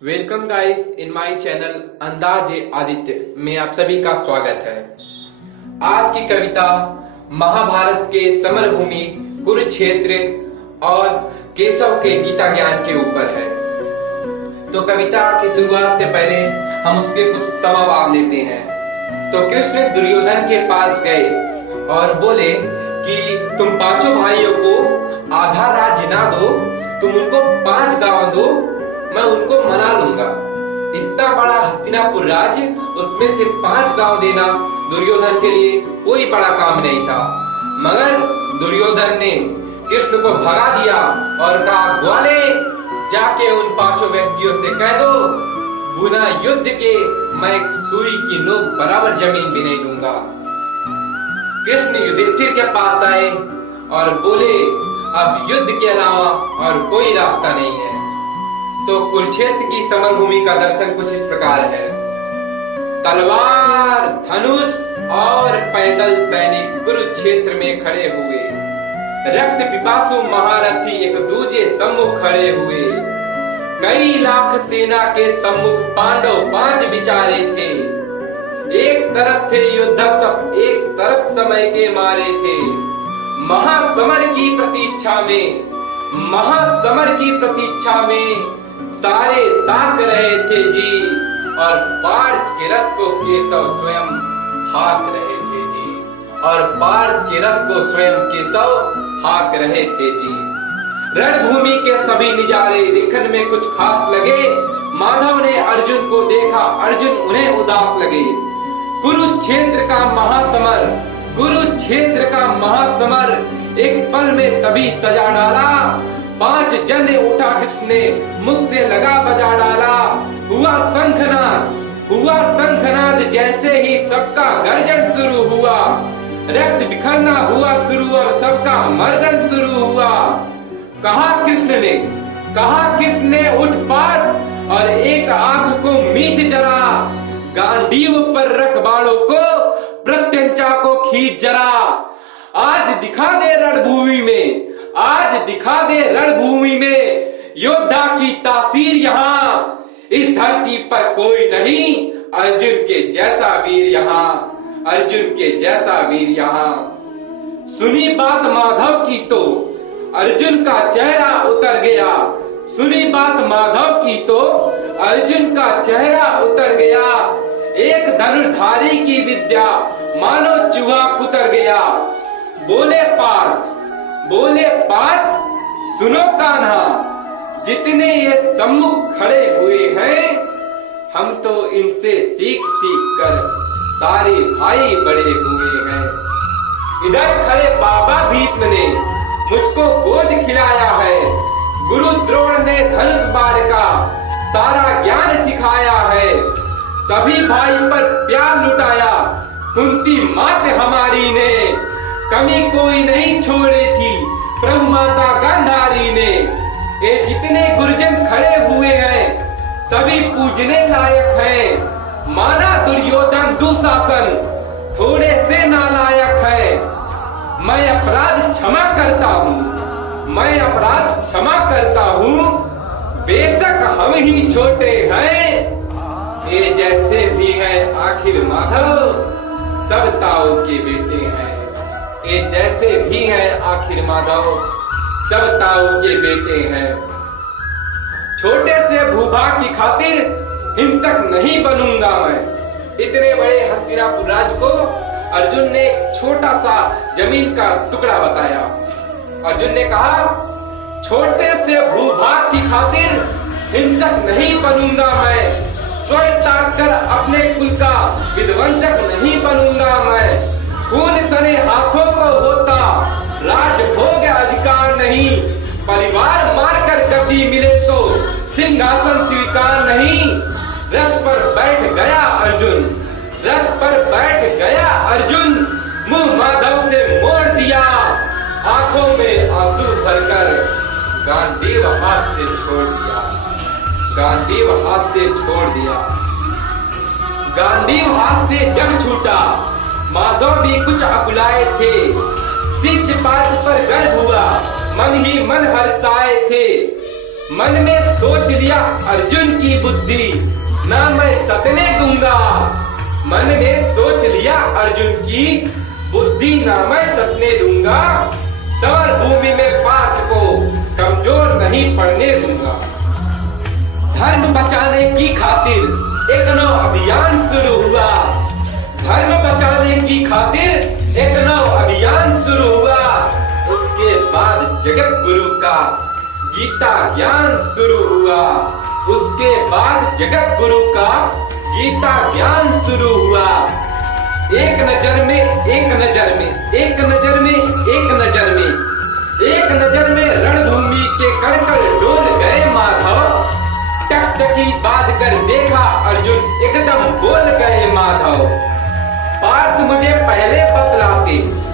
Welcome guys in my channel Andaze Aditya में आप सभी का स्वागत है। आज की कविता महाभारत के समर भूमि कुरुक्षेत्र और केशव के गीता ज्ञान के ऊपर है। तो कविता की शुरुआत से पहले हम उसके कुछ समावाद लेते हैं। तो कृष्ण दुर्योधन के पास गए और बोले कि तुम पांचों भाइयों को आधा राज्य ना दो, तुम उनको 5 गांव दो, मैं उनको मना लूंगा। इतना बड़ा हस्तिनापुर राज्य, उसमें से 5 गांव देना दुर्योधन के लिए कोई बड़ा काम नहीं था। मगर दुर्योधन ने कृष्ण को भगा दिया और कहा, ग्वाले जाके उन 5 व्यक्तियों से कह दो, बिना युद्ध के मैं एक सुई की नोक बराबर जमीन भी नहीं दूंगा। कृष्ण युधिष्ठिर के पास आए और बोले, अब युद्ध के अलावा और कोई रास्ता नहीं है। तो कुरुक्षेत्र की समरभूमि का दर्शन कुछ इस प्रकार है। तलवार, धनुष और पैदल सैनिक कुरुक्षेत्र में खड़े हुए, रक्त पिपासु महारथी एक दूजे सम्मुख खड़े हुए। कई लाख सेना के सम्मुख पांडव 5 बिचारे थे। एक तरफ थे योद्धा सब, एक तरफ समय के मारे थे। महासमर की प्रतीक्षा में सारे ताक रहे थे जी, और पार्थ के रथ को केशव स्वयं हाँक रहे थे जी, और पार्थ के रथ को स्वयं केशव हाँक रहे थे जी। रणभूमि के सभी नजारे देखने में कुछ खास लगे। माधव ने अर्जुन को देखा, अर्जुन उन्हें उदास लगे। कुरुक्षेत्र का महासमर एक पल में तभी सजा डाला। 5 जन उठा, कृष्ण ने मुख से लगा बजा डाला। हुआ शंखनाद जैसे ही सबका गर्जन शुरू हुआ। रक्त बिखरना हुआ शुरू और सबका मर्दन शुरू हुआ। कहा कृष्ण ने उत्पात और एक आंख को मीच जरा। गांडीव पर रख बाणों को, प्रत्यंचा को खींच जरा। आज दिखा दे रणभूमि में योद्धा की तासीर यहाँ। इस धरती पर कोई नहीं अर्जुन के जैसा वीर यहाँ। सुनी बात माधव की तो अर्जुन का चेहरा उतर गया। एक धनुर्धारी की विद्या मानो चूहा कुतर गया। बोले पार्थ सुनो कान्हा, जितने ये सम्मुख खड़े हुए हैं, हम तो इनसे सीख कर सारे भाई बड़े हुए हैं। इधर खड़े बाबा भीष्म ने मुझको गोद खिलाया है। गुरु द्रोण ने धनुष बाण का सारा ज्ञान सिखाया है। सभी भाई पर प्यार लुटाया, कुंती मात हमारी ने कमी कोई नहीं छोड़ी थी, प्रभु माता गांधारी ने। ये जितने गुरुजन खड़े हुए हैं, सभी पूजने लायक हैं। माना दुर्योधन दुशासन थोड़े से नालायक है। मैं अपराध क्षमा करता हूँ। बेशक हम ही छोटे हैं, ये जैसे भी हैं आखिर माधव सब ताऊ के बेटे हैं। छोटे से भूभाग की खातिर हिंसक नहीं बनूंगा मैं। इतने बड़े हस्तिनापुर राज्य को अर्जुन ने छोटा सा जमीन का टुकड़ा बताया। अर्जुन ने कहा, छोटे से भूभाग की खातिर हिंसक नहीं बनूंगा मैं। स्वर्ण ताक कर अपने कुल का विध्वंसक नहीं बनूंगा मैं। खून सने हाथों को होता राजभोग अधिकार नहीं। परिवार मारकर गद्दी मिले तो सिंहासन स्वीकार नहीं। रथ पर बैठ गया अर्जुन, मुंह माधव से मोड़ दिया। आंखों में आंसू भरकर गांडीव हाथ से छोड़ दिया। गांडीव हाथ से जब छूटा, माधव भी कुछ अकुलाए थे। शिष्य पार्थ पर गर्व हुआ, मन ही मन हर्षाए थे। मन में सोच लिया अर्जुन की बुद्धि, ना मैं सपने दूंगा। मन में सोच लिया अर्जुन की बुद्धि, ना मैं सपने दूंगा। समर भूमि में पार्थ को कमजोर नहीं पड़ने दूंगा। धर्म बचाने की खातिर एक नौ अभियान शुरू हुआ। धर्म बचाने की खातिर एक नौ अभियान शुरू हुआ। उसके बाद जगत गुरु का गीता ज्ञान शुरू हुआ। उसके बाद जगत गुरु का गीता ज्ञान शुरू हुआ। एक नजर में, एक नजर में, एक नजर में, एक नजर में, एक नजर में रणभूमि के कण-कण डोल गए माधव। टकटकी बांध कर देखा अर्जुन, एकदम बोल गए माधव। पार्थ मुझे पहले बतलाते,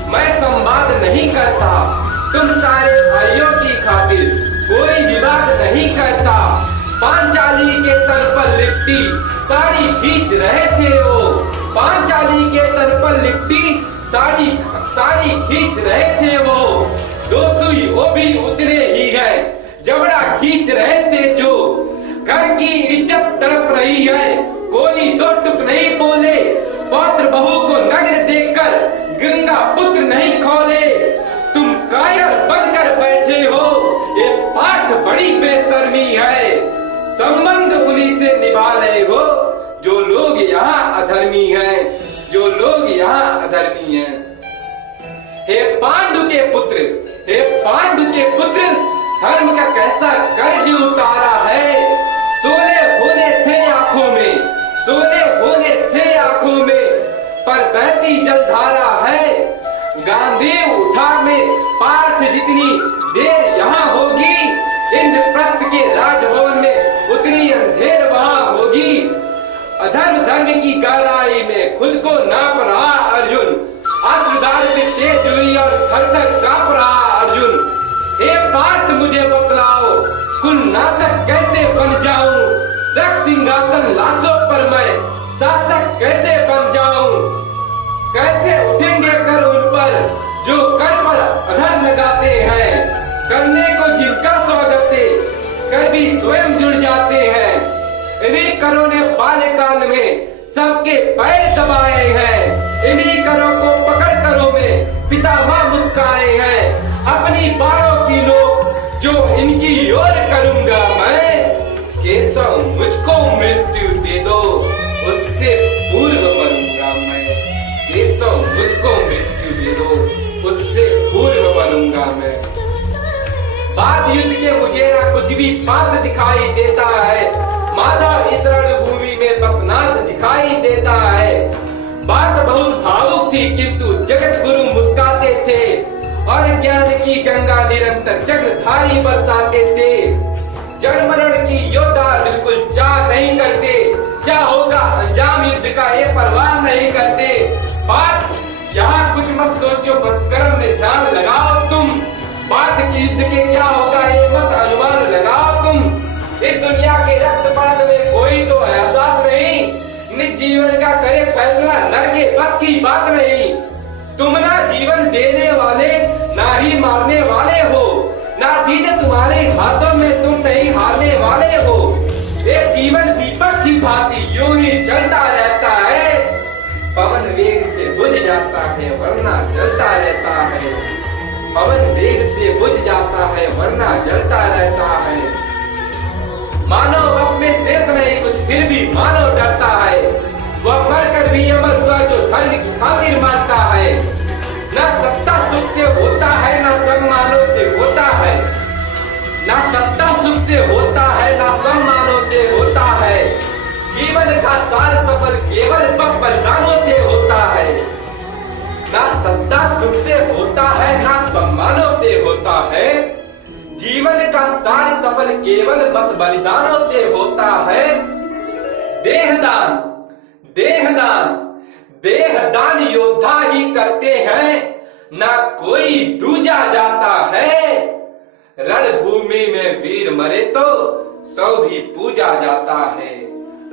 मैं संवाद नहीं करता। तुम सारे भाइयों की खातिर कोई विवाद नहीं करता। पांचाली के तन पर लिपटी साड़ी खींच रहे थे वो। पांचाली के तन पर लिपटी साड़ी खींच रहे थे वो। दो सुई वो भी उतने ही है, जबड़ा खींच रहे थे जो। घर की इज्जत तड़प रही है, कोई दो टुक नहीं बोले। पौत्र बहू को नग्न देखकर गंगा पुत्र नहीं खोले। तुम कायर बनकर बैठे हो, ये पार्थ बड़ी बेशर्मी है। संबंध उन्हीं से निभा रहे हो जो लोग यहाँ अधर्मी हैं, जो लोग यहाँ अधर्मी हैं। हे पांडु के पुत्र, हे पांडु के पुत्र, धर्म का कैसा कर्ज उतारा है। सोने होने थे आंखों में, सोने होने थे आंखों में, पर बहती जलधारा है। गांधी उठा में पार्थ जितनी देर यहाँ होगी, इंद्रप्रस्थ के राजभवन में उतनी अंधेर वहां होगी। अधर्म धर्म की गहराई में खुद को नाप रहा अर्जुन। आश्रुधार में तेज हुई और थर-थर कांप रहा अर्जुन। हे पार्थ मुझे बतलाओ, कुल नाशक कैसे बन जाऊं। रख सिंहासन लाशों पर मैं शासक कैसे बन जाऊं। कैसे उठेंगे कर उन पर जो कर पर अधर लगाते हैं। करने को जिनका स्वागत है, कर भी स्वयं जुड़ जाते हैं। इन्हीं करों ने बाल्यकाल में सबके पैर दबाए हैं। इन्हीं करों को पकड़ करों में पितामह मुस्काए हैं। अपनी बालों की नोक जो इनकी ओर करूंगा मैं। केशव मुझको मृत्यु दे दो, उससे पूर्व मरूंगा मैं। केशव मुझको मृत्यु दे दो, उससे पूर्व मरूंगा मैं। बात युद्ध के मुझे ना कुछ भी पास दिखाई देता है। माधव इस रणभूमि में बस नाश दिखाई देता है। बात बहुत भावुक थी किंतु जगत गुरु मुस्काते थे और ज्ञान की गंगा निरंतर चक्रधारी बरसाते थे। जन्म मरण की योद्धा बिल्कुल चाह नहीं करते, क्या होगा अंजाम युद्ध का ये परवाह नहीं करते। बात यहाँ कुछ मत सोचो, बस कर्म में ध्यान लगाओ तुम। बात की युद्ध के क्या होगा ये मत अनुमान लगाओ तुम। इस दुनिया के रक्तपात में कोई तो एहसास नहीं। निज जीवन का करे फैसला नर के बस की बात नहीं। तुम ना जीवन देने वाले ना ही मारने वाले हो। ना जीत तुम्हारे हाथों में, तुम नहीं हारने वाले हो। ये जीवन दीपक की भांति यूं ही जलता रहता है। पवन वेग से बुझ जाता है वरना जलता रहता है। पवन वेग से बुझ जाता है वरना जलता रहता है। मानो बस में शेष नहीं कुछ, फिर भी मानो डरता है। वह मरकर भी अमर हुआ जो धर्म की खातिर मारता है। न सत्ता सुख से होता है न सम्मानों से होता है। न सत्ता सुख से होता है न सम्मानों से होता है। जीवन का सार सफल केवल बस बलिदानों से होता है। ना सत्ता सुख से होता है ना सम्मानों से होता है। जीवन का सार सफल केवल बस बलिदानों से होता है। देहदान, देहदान, देहदान योद्धा ही करते हैं, ना कोई दूजा जाता है। रणभूमि में वीर मरे तो सौ भी पूजा जाता है।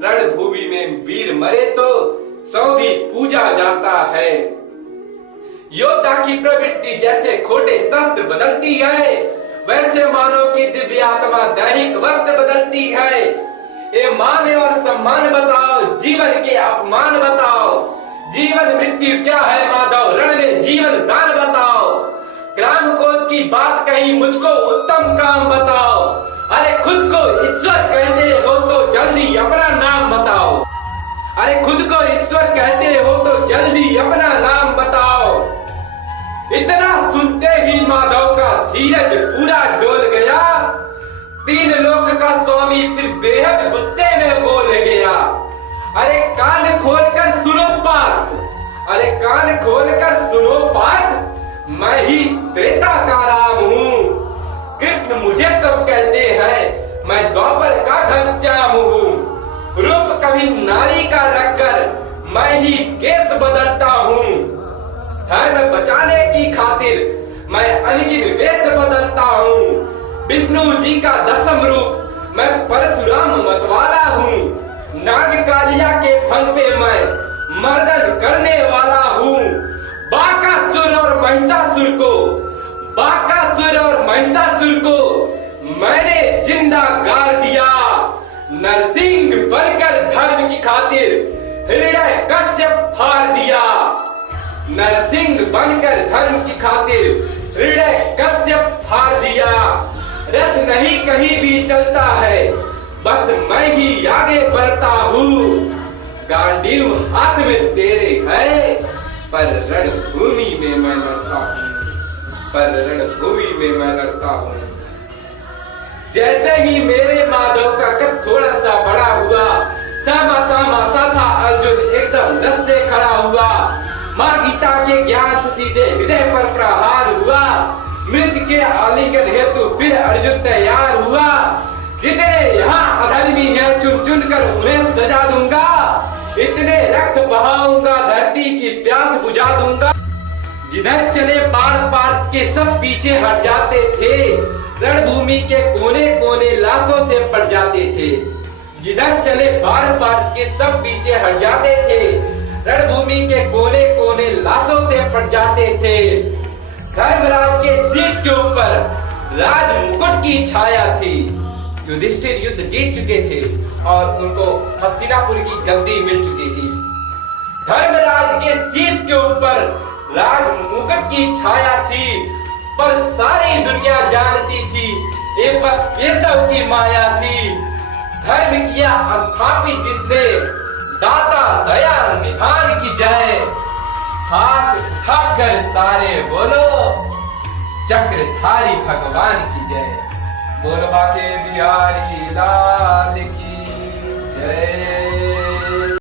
रणभूमि में वीर मरे तो सौ भी पूजा जाता है। योद्धा की प्रवृत्ति जैसे खोटे शस्त्र बदलती है, वैसे मानो कि दिव्य आत्मा दैहिक वस्त्र बदलती है। ये मान और सम्मान बताओ, जीवन के अपमान बताओ। जीवन मृत्यु क्या है माधव, रण में जीवन दान बताओ। ग्राम कोद की बात कही, मुझको उत्तम काम बताओ। अरे खुद को ईश्वर कहते हो तो जल्दी अपना नाम बताओ। अरे खुद को ईश्वर कहते हो तो जल्दी अपना नाम बताओ। इतना सुनते ही माधव का धीरज पूरा डोल गया। तीन लोक का स्वामी फिर बेहद गुस्से में बोल गया। अरे कान खोलकर सुनो पाठ, अरे कान खोलकर सुनो पाठ। मैं ही त्रेता का राम हूँ। कृष्ण मुझे सब कहते हैं, मैं द्वापर का घनश्याम हूँ। रूप कभी नारी का रखकर मैं ही केस बदलता हूँ। धर्म बचाने की खातिर मैं अनगिन वेश बदलता हूँ। विष्णु जी का दसम रूप मैं परशुराम मतवाला हूँ। नाग कालिया के फन पे मैं मर्दन करने वाला हूँ। बाकासुर और महिषासुर को, बाकासुर और महिषासुर को मैंने जिंदा गाड़ दिया। नरसिंह बनकर धर्म की खातिर हृदय कश्यप फाड़ दिया। नरसिंह बनकर धर्म की खातिर हृदय कश्यप फाड़ दिया। रथ नहीं कहीं भी चलता है, बस मैं ही आगे बढ़ता हूँ। गांडीव हाथ में तेरे है, पर रणभूमि में मैं लड़ता हूँ, पर रणभूमि में मैं लड़ता हूँ। जैसे ही मेरे माधव का कद थोड़ा सा बड़ा हुआ, सामा सामा सा था अर्जुन एकदम रथ से खड़ा हुआ। माँ गीता के ज्ञान से सीधे हृदय पर प्रहार हुआ। मृत्यु के आलिंगन हेतु फिर अर्जुन तैयार हुआ। जितने यहाँ अधर्मी हैं चुन चुन कर उन्हें सजा दूंगा। इतने रक्त बहाऊंगा, धरती की प्यास बुझा दूंगा। जिधर चले बाढ़ पार के सब पीछे हट जाते थे। रणभूमि के कोने कोने लाशों से पड़ जाते थे। जिधर चले बाढ़ पार के सब पीछे हट जाते थे। रणभूमि के कोने कोने लाशों से पड़ जाते थे। धर्मराज के शीश के ऊपर राज मुकुट की छाया थी। युधिष्ठिर युद्ध जीत चुके थे और उनको हस्तिनापुर की गद्दी मिल चुकी थी। धर्मराज के शीश के ऊपर राज मुकुट की छाया थी, पर सारी दुनिया जानती थी ये बस केशव की माया थी। धर्म किया स्थापित जिसने, दाता दया निधान की जय। हाथ उठाकर सारे बोलो, चक्रधारी भगवान की जय। बोल बाके बिहारी लाल